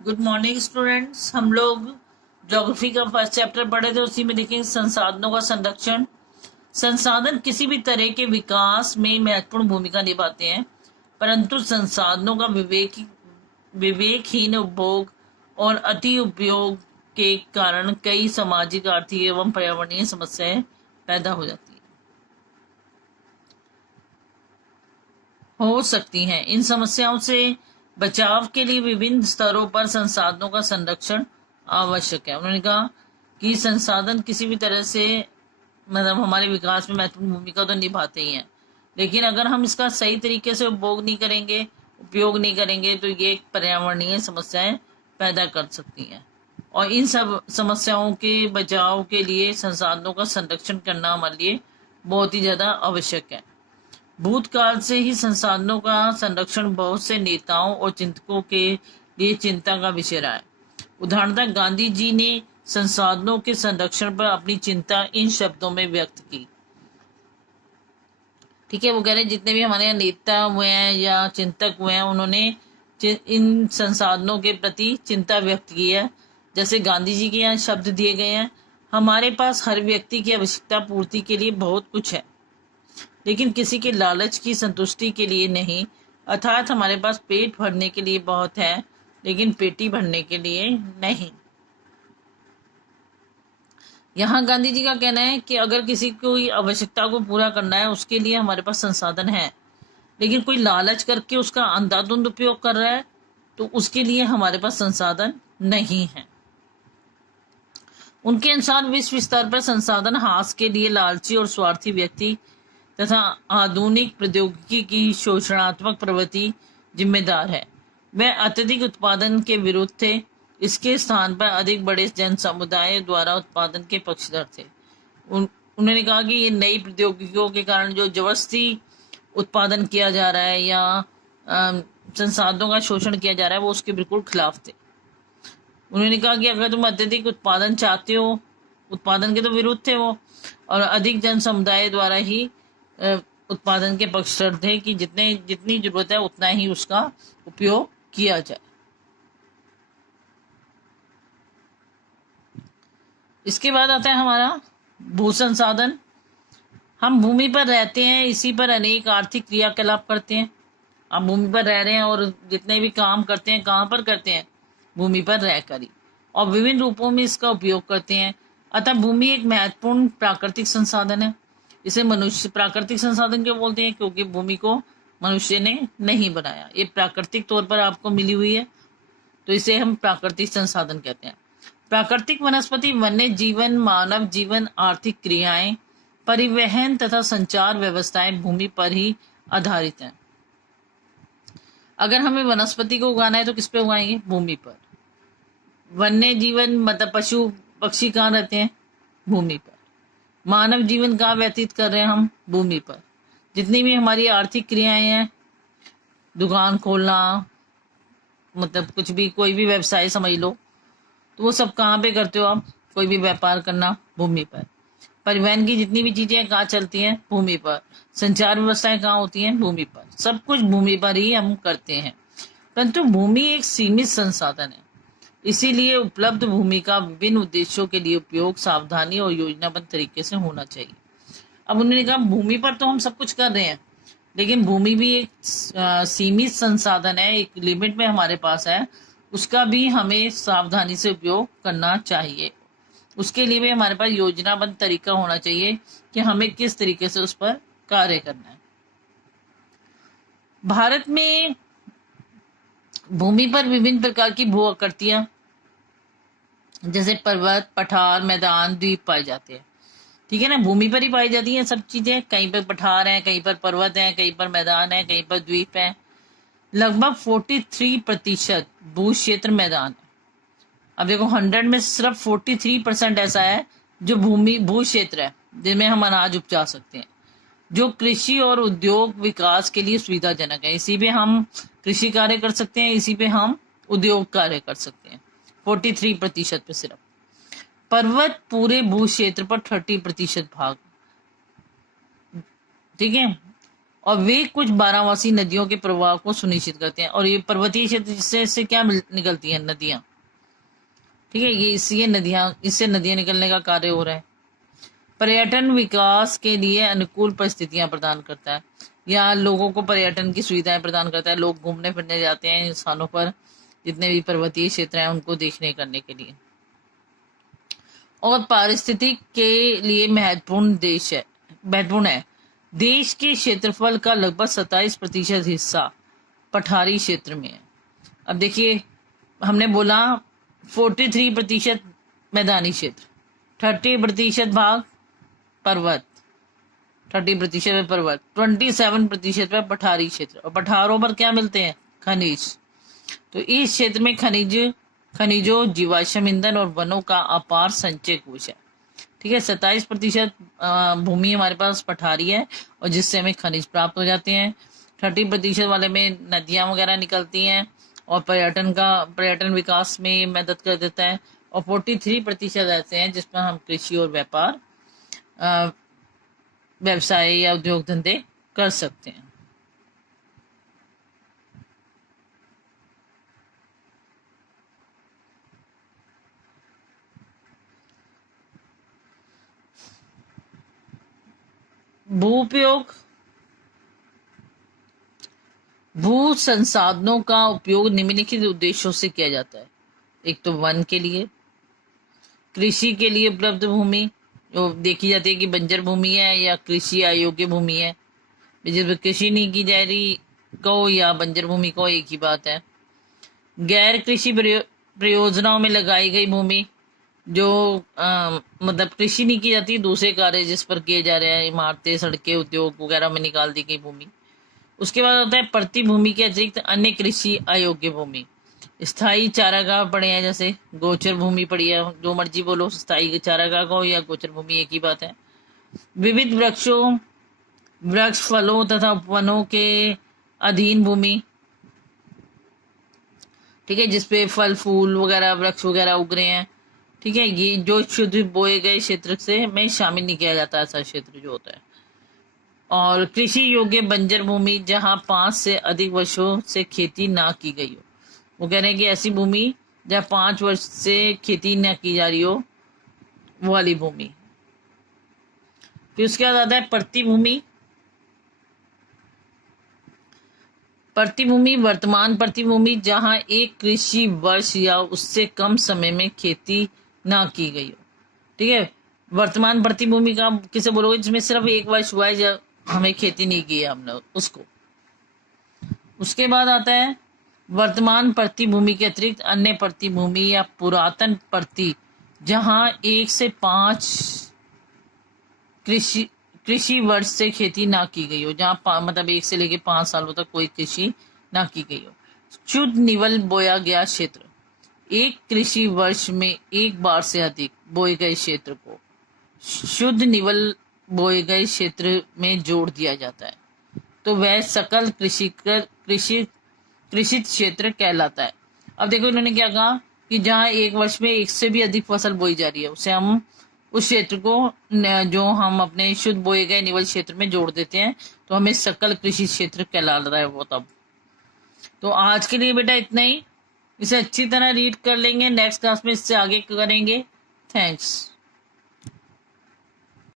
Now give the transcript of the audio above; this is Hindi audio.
Good morning students. हम लोग ज्योग्राफी का फर्स्ट चैप्टर पढ़े थे, उसी में देखेंगे संसाधनों का संरक्षण। संसाधन किसी भी तरह के विकास में महत्वपूर्ण भूमिका निभाते हैं, परंतु संसाधनों का विवेकहीन उपभोग और अति उपयोग के कारण कई सामाजिक, आर्थिक एवं पर्यावरणीय समस्याएं पैदा हो सकती हैं। इन समस्याओं से बचाव के लिए विभिन्न स्तरों पर संसाधनों का संरक्षण आवश्यक है। उन्होंने कहा कि संसाधन किसी भी तरह से हमारे विकास में महत्वपूर्ण भूमिका तो निभाते ही हैं, लेकिन अगर हम इसका सही तरीके से उपयोग नहीं करेंगे तो ये पर्यावरणीय समस्याएं पैदा कर सकती हैं। और इन सब समस्याओं के बचाव के लिए संसाधनों का संरक्षण करना हमारे लिए बहुत ही ज्यादा आवश्यक है। भूतकाल से ही संसाधनों का संरक्षण बहुत से नेताओं और चिंतकों के लिए चिंता का विषय रहा है। उदाहरणतः गांधी जी ने संसाधनों के संरक्षण पर अपनी चिंता इन शब्दों में व्यक्त की। ठीक है, वो कह रहे हैं जितने भी हमारे यहाँ नेता हुए हैं या चिंतक हुए हैं, उन्होंने इन संसाधनों के प्रति चिंता व्यक्त की है। जैसे गांधी जी के यहाँ शब्द दिए गए हैं, हमारे पास हर व्यक्ति की आवश्यकता पूर्ति के लिए बहुत कुछ है, लेकिन किसी के लालच की संतुष्टि के लिए नहीं। अर्थात हमारे पास पेट भरने के लिए बहुत है, लेकिन पेटी भरने के लिए नहीं। यहाँ गांधी जी का कहना है कि अगर किसी कोई आवश्यकता को पूरा करना है, उसके लिए हमारे पास संसाधन है, लेकिन कोई लालच करके उसका अंधाधुंध उपयोग कर रहा है, तो उसके लिए हमारे पास संसाधन नहीं है। उनके अनुसार विश्व स्तर पर संसाधन हास के लिए लालची और स्वार्थी व्यक्ति तथा आधुनिक प्रौद्योगिकी की शोषणात्मक प्रवृत्ति जिम्मेदार है। वह अत्यधिक उत्पादन के विरुद्ध थे, इसके स्थान पर अधिक बड़े जन समुदाय द्वारा उत्पादन के पक्षधर थे। उन्होंने कहा कि ये नई प्रौद्योगिकियों के कारण जो जबरदस्ती उत्पादन किया जा रहा है या संसाधनों का शोषण किया जा रहा है, वो उसके बिल्कुल खिलाफ थे। उन्होंने कहा कि अगर तुम अत्यधिक उत्पादन चाहते हो, उत्पादन के तो विरुद्ध थे वो, और अधिक जन समुदाय द्वारा ही उत्पादन के पक्षधर थे कि जितनी जरूरत है उतना ही उसका उपयोग किया जाए। इसके बाद आता है हमारा भू संसाधन। हम भूमि पर रहते हैं, इसी पर अनेक आर्थिक क्रियाकलाप करते हैं। आप भूमि पर रह रहे हैं और जितने भी काम करते हैं कहाँ पर करते हैं? भूमि पर रहकर ही, और विभिन्न रूपों में इसका उपयोग करते हैं। अतः भूमि एक महत्वपूर्ण प्राकृतिक संसाधन है। इसे मनुष्य प्राकृतिक संसाधन क्यों बोलते हैं? क्योंकि भूमि को मनुष्य ने नहीं बनाया, ये प्राकृतिक तौर पर आपको मिली हुई है, तो इसे हम प्राकृतिक संसाधन कहते हैं। प्राकृतिक वनस्पति, वन्य जीवन, मानव जीवन, आर्थिक क्रियाएं, परिवहन तथा संचार व्यवस्थाएं भूमि पर ही आधारित हैं। अगर हमें वनस्पति को उगाना है तो किस पे उगाएंगे? भूमि पर। वन्य जीवन मतलब पशु पक्षी कहाँ रहते हैं? भूमि पर। मानव जीवन कहाँ व्यतीत कर रहे हैं हम? भूमि पर। जितनी भी हमारी आर्थिक क्रियाएं हैं, दुकान खोलना, मतलब कुछ भी, कोई भी व्यवसाय समझ लो, तो वो सब कहाँ पे करते हो आप? कोई भी व्यापार करना, भूमि पर। परिवहन की जितनी भी चीजें कहाँ चलती हैं? भूमि पर। संचार व्यवस्थाएं कहाँ होती हैं? भूमि पर। सब कुछ भूमि पर ही हम करते हैं। परंतु भूमि एक सीमित संसाधन है, इसीलिए उपलब्ध भूमि का विभिन्न उद्देश्यों के लिए उपयोग सावधानी और योजनाबद्ध तरीके से होना चाहिए। अब उन्होंने कहा भूमि पर तो हम सब कुछ कर रहे हैं, लेकिन भूमि भी एक सीमित संसाधन है, एक लिमिट में हमारे पास है, उसका भी हमें सावधानी से उपयोग करना चाहिए। उसके लिए भी हमारे पास योजनाबद्ध तरीका होना चाहिए कि हमें किस तरीके से उस पर कार्य करना है। भारत में भूमि पर विभिन्न प्रकार की भू आकृतियां, जैसे पर्वत, पठार, मैदान, द्वीप पाए जाते हैं। ठीक है ना, भूमि पर ही पाई जाती हैं सब चीजें। कहीं पर पठार है, कहीं पर पर्वत है, कहीं पर मैदान है, कहीं पर द्वीप है। लगभग 43% भू क्षेत्र मैदान है। अब देखो 100 में सिर्फ 43% ऐसा है जो भू क्षेत्र है, जिनमें हम अनाज उपजा सकते हैं, जो कृषि और उद्योग विकास के लिए सुविधाजनक है। इसी पे हम कृषि कार्य कर सकते हैं, इसी पे हम उद्योग कार्य कर सकते हैं। 43% पे सिर्फ। पर्वत पूरे भू क्षेत्र पर 30% भाग। ठीक है, और वे कुछ बारहमासी नदियों के प्रवाह को सुनिश्चित करते हैं। और ये पर्वतीय क्षेत्र से क्या निकलती हैं नदियां, ठीक है, ये इससे नदियां निकलने का कार्य हो रहा है। पर्यटन विकास के लिए अनुकूल परिस्थितियां प्रदान करता है, या लोगों को पर्यटन की सुविधाएं प्रदान करता है। लोग घूमने फिरने जाते हैं स्थानों पर, जितने भी पर्वतीय क्षेत्र हैं उनको देखने करने के लिए। और पारिस्थितिक के लिए महत्वपूर्ण है। देश के क्षेत्रफल का लगभग 27% हिस्सा पठारी क्षेत्र में है। अब देखिए, हमने बोला 43% मैदानी क्षेत्र, 30% भाग पर्वत, 30% पर्वत, 27% पर पठारी क्षेत्र। और पठारों पर क्या मिलते हैं? खनिज। तो इस क्षेत्र में खनिजों, जीवाश्म ईंधन और वनों का अपार संचय कोश है। ठीक है, 27% भूमि हमारे पास पठारी है और जिससे हमें खनिज प्राप्त हो जाते हैं। 30% वाले में नदियां वगैरह निकलती हैं और पर्यटन विकास में मदद कर देता है। और 43% ऐसे हैं जिसमें हम कृषि और व्यवसाय या उद्योग धंधे कर सकते हैं। भू संसाधनों का उपयोग निम्नलिखित उद्देश्यों से किया जाता है। एक तो वन के लिए, कृषि के लिए उपलब्ध भूमि जो देखी जाती है कि बंजर भूमि है या कृषि अयोग्य भूमि है। जिसमें कृषि नहीं की जा रही को या बंजर भूमि को एक ही बात है। गैर कृषि प्रयोजनाओं में लगाई गई भूमि, जो मतलब कृषि नहीं की जाती, दूसरे कार्य जिस पर किए जा रहे हैं, इमारतें, सड़कें, उद्योग वगैरह में निकाल दी गई भूमि। उसके बाद होता है प्रति भूमि के अतिरिक्त अन्य कृषि अयोग्य भूमि। स्थायी चारागाह पड़े हैं, जैसे गोचर भूमि पड़ी है, जो मर्जी बोलो, स्थायी चारागाह को या गोचर भूमि एक ही बात है। विविध वृक्ष, फलों तथा वनों के अधीन भूमि, ठीक है, जिसपे फल फूल वगैरह वृक्ष वगैरह उग रहे हैं। ठीक है, ये जो शुद्ध बोए गए क्षेत्र से में शामिल नहीं किया जाता ऐसा क्षेत्र जो होता है। और कृषि योग्य बंजर भूमि, जहां 5 से अधिक वर्षों से खेती ना की गई हो। वो कह रहे हैं कि ऐसी भूमि जहां 5 वर्ष से खेती ना की जा रही हो, वो वाली भूमि। फिर उसके बाद आता है प्रतिभूमि। वर्तमान प्रतिभूमि जहां एक कृषि वर्ष या उससे कम समय में खेती ना की गई हो। ठीक है, वर्तमान प्रतिभूमि का किसे बोलोगे? जिसमें सिर्फ एक वर्ष हुआ है जब हमें खेती नहीं की है हमने उसको। उसके बाद आता है वर्तमान प्रतिभूमि के अतिरिक्त अन्य प्रतिभूमि या पुरातन प्रति, जहां 1 से 5 कृषि वर्ष से खेती ना की गई हो, जहां मतलब 1 से लेकर 5 सालों तक कोई कृषि ना की गई हो। शुद्ध निवल बोया गया क्षेत्र, एक कृषि वर्ष में एक बार से अधिक बोए गए क्षेत्र को शुद्ध निवल बोए गए क्षेत्र में जोड़ दिया जाता है, तो वह सकल कृषित क्षेत्र कहलाता है। अब देखो इन्होंने क्या कहा कि जहां एक वर्ष में 1 से भी अधिक फसल बोई जा रही है, उसे हम उस क्षेत्र को जो हम अपने शुद्ध बोए गए निवल क्षेत्र में जोड़ देते हैं, तो हमें सकल कृषि क्षेत्र कहला रहा है वो तब। तो आज के लिए बेटा इतना ही। इसे अच्छी तरह रीड कर लेंगे, नेक्स्ट क्लास में इससे आगे करेंगे। थैंक्स।